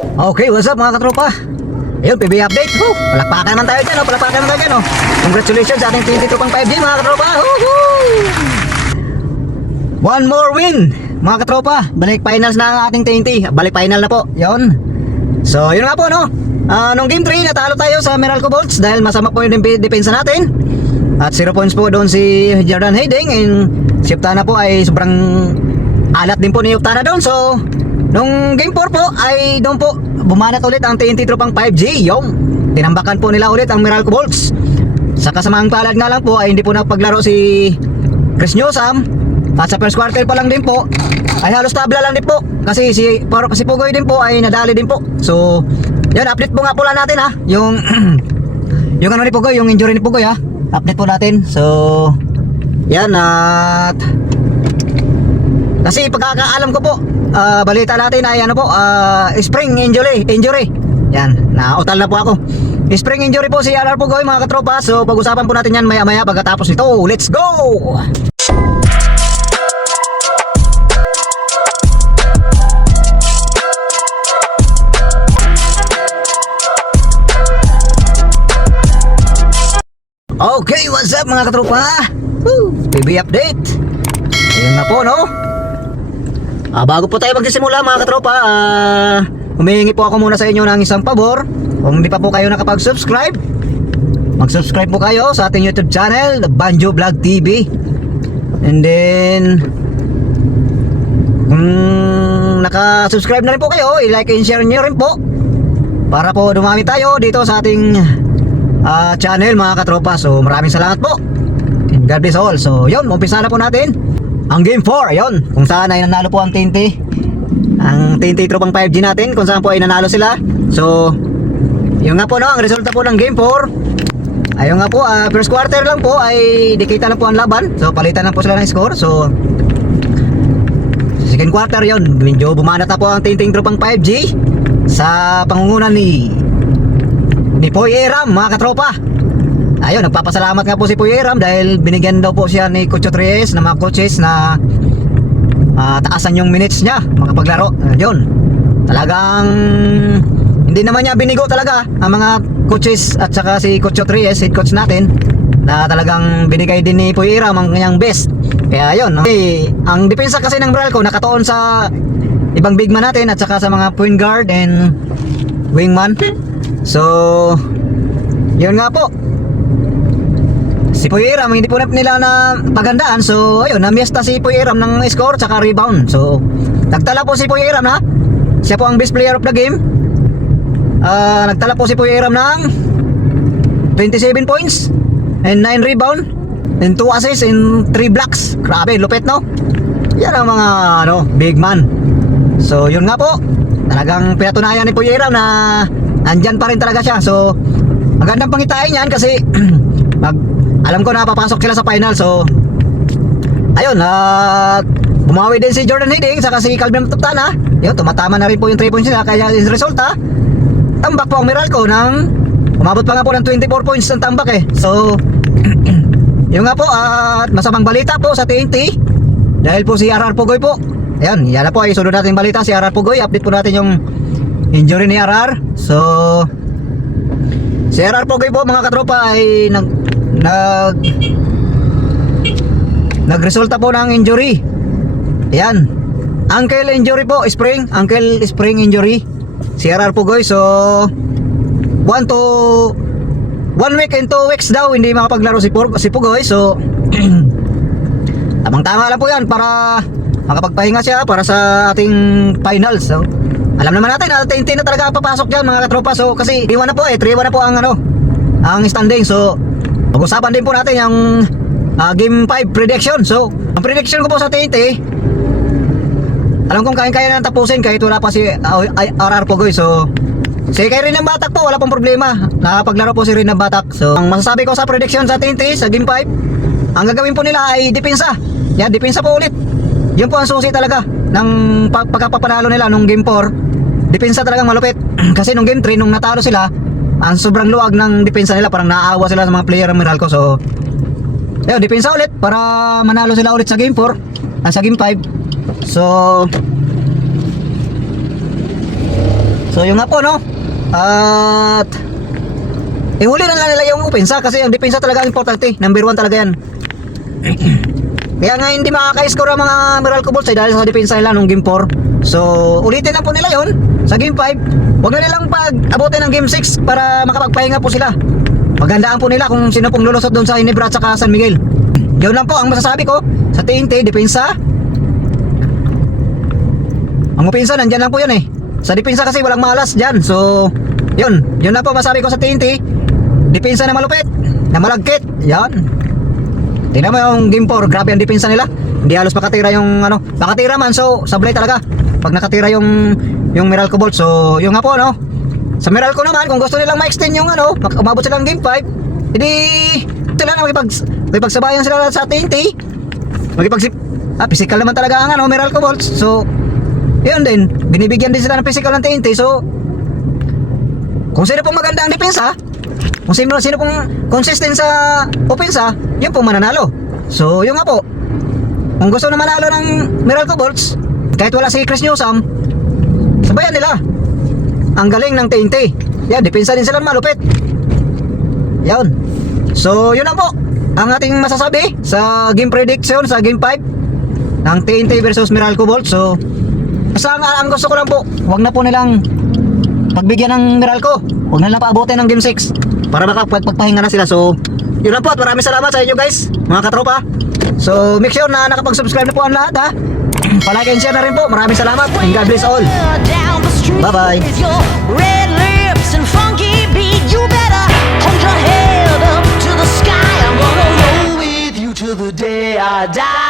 Okay, what's up mga katropa? Ayun, PB update. Palakpakan naman tayo dyan, palakpakan naman tayo dyan. Congratulations sa ating 22 pang 5G mga katropa. One more win mga katropa. Balik finals na ang ating TNT. Balik final na po, yun. So yun nga po no. Nung game 3 natalo tayo sa Meralco Bolts dahil masama po yung depensa natin. At 0 points po doon si Jordan Hayding. And si Uptana po ay sobrang alat din po ni Uptana doon. So nung game 4 po ay doon po bumanat ulit ang TNT tropang 5G. Yung tinambakan po nila ulit ang Meralco Bolts. Sa kasamaang palad nga lang po ay hindi po napaglaro si Chris Newsam. At sa first quarter pa lang din po ay halos tabla lang din po. Kasi si Pugoy din po ay nadali din po. So yan, update po nga po lang natin ha. Yung yung ano ni Pugoy, yung injury ni Pugoy ha. Update po natin. So yan at kasi pagkakaalam ko po balita natin ay ano po spring injury. Yan, nautal na po ako. Spring injury po si RR Pugoy mga katropa. So pag-usapan po natin yan maya maya pagkatapos nito. Let's go! Okay, what's up mga katropa? PB update. Ayun na po no. Bago po tayo magsisimula mga katropa, humihingi po ako muna sa inyo ng isang pabor. Kung hindi pa po kayo nakapag-subscribe, mag-subscribe po kayo sa ating YouTube channel, Banjo Vlog TV. And then kung naka-subscribe na rin po kayo, i-like and share nyo rin po para po dumami tayo dito sa ating channel mga katropa. So maraming salamat po and God bless all. So yun, umpisa na po natin ang game 4. Ayun, kung saan ay nanalo po ang TNT tropang 5G natin, kung saan po ay nanalo sila. So yun nga po no, ang resulta po ng game 4. Ayun nga po, first quarter lang po ay dikita lang po ang laban. So palitan lang po sila ng score. So second quarter yun, medyo bumanat na po ang TNT tropang 5G sa pangungunan ni Poy Eram mga katropa. Ayun, nagpapasalamat nga po si Poy Eram dahil binigyan daw po siya ni Coach Reyes na mga coaches na taasan yung minutes niya makapaglaro. Ayun, talagang hindi naman niya binigo talaga ang mga coaches at saka si Coach Reyes, head coach natin, na talagang binigay din ni Poy Eram ang kanyang best. Kaya ayun, ang depensa kasi ng Meralco nakatuon sa ibang big man natin at saka sa mga point guard and wingman. So yun nga po, si Poy Eram hindi po nila na pagandaan. So ayun, namiesta si Poy Eram ng score tsaka rebound. So nagtala po si Poy Eram na siya po ang best player of the game. Nagtala po si Poy Eram ng 27 points and 9 rebound and 2 assists and 3 blocks. Grabe, lupit no. Yan ang mga big man. So yun nga po, talagang pinatunayan ni Poy Eram na andyan pa rin talaga siya. So magandang pangitain yan kasi alam ko na papasok sila sa final. So ayun, bumawi din si Jordan Hayding saka si Calvin Uptana. Yun, tumatama na rin po yung 3 points nila. Kaya yung resulta, tambak po ang Meralco ng umabot pa nga po ng 24 points ng tambak eh. So yun nga po, at masamang balita po sa TNT dahil po si RR Pugoy po. Ayan, yan na po ay sunod natin balita si RR Pugoy. Update po natin yung injury ni RR. So si RR Pugoy po mga katropa ay nagresulta po ng injury. Ayan, ankle injury po, ankle spring injury si RR Pugoy. So 1 week and 2 weeks daw hindi makapaglaro si Pugoy. So tamang tama lang po yan para makapagpahinga siya para sa ating finals. So alam naman natin na TNT na talaga papasok dyan mga katropa. So kasi 3-1 na po 3-1 na po ang standing. So pag-usapan din po natin yung game 5 prediction. So ang prediction ko po sa TNT, alam kong kaya na tapusin kahit wala pa si RR Pugoy. So si kay Rin ng Batak po, wala pong problema, nakapaglaro po si Rin ng Batak. So ang masasabi ko sa prediction sa TNT sa game 5, ang gagawin po nila ay depensa. Yan, depensa po ulit. Yun po ang susi talaga ng pagkapapanalo nila nung game 4. Depensa talagang malupit. Kasi nung game 3, nung natalo sila, ang sobrang luwag ng depensa nila, parang naaawa sila sa mga player ng Meralco. So ayun, depensa ulit para manalo sila ulit sa game 4 sa game 5. So So yung nga po no. At ihuli na lang nila yung opensa kasi ang depensa talaga ang importante. Number 1 talaga yan. Kaya nga hindi makaka-score ang mga Meralco Bolts dahil sa depensa nila nung game 4. So ulitin na po nila yon sa game 5. Huwag na nilang pag-abutin ng game 6 para makapagpahinga po sila. Magandaan po nila kung sino pong lulusot doon sa Ginebra at saka San Miguel. Yun lang po ang masasabi ko sa TNT, depensa. Ang opensa nandyan lang po yan eh. Sa depensa kasi walang malas dyan. So yun lang po masasabi ko sa TNT. Depensa na malupit, na malagkit. Yan. Tingnan mo yung game 4, grabe ang depensa nila. Hindi halos makatira yung ano, makatira man so sablay talaga. Pag nakatira yung Meralco Bolt. So yung nga po no. Sa Meralco naman kung gusto nilang ma-extend yung ano, umabot sila ng game 5, edi sila na makipagsabayan sila sa TNT. Physical naman talaga ang ano, Meralco Bolts. So yun din, binibigyan din sila ng physical ng TNT. So kung sino pong maganda ang depensa, kung sino pong consistent sa opensa, yun pong mananalo. So yun nga po, kung gusto na manalo ng Meralco Bolts, kahit wala si Chris Newsome, sabayan nila. Ang galing ng TNT. Yan, depensa din sila malupit. Yan. So yun lang po ang ating masasabi sa game prediction sa game 5 ng TNT versus Meralco Bolts. So basta ang gusto ko lang po, wag na po nilang pagbigyan ng Meralco, wag na lang paabutin ng game 6 para makapagpahinga na sila. So yun lang po at maraming salamat sa inyo guys, mga katropa. So make sure na nakapag-subscribe na po ang lahat ha. Palike and share na rin po. Maraming salamat and God bless all. Bye bye. Red lips and funky beat. You better hold your head up to the sky. I'm gonna roll with you till the day I die.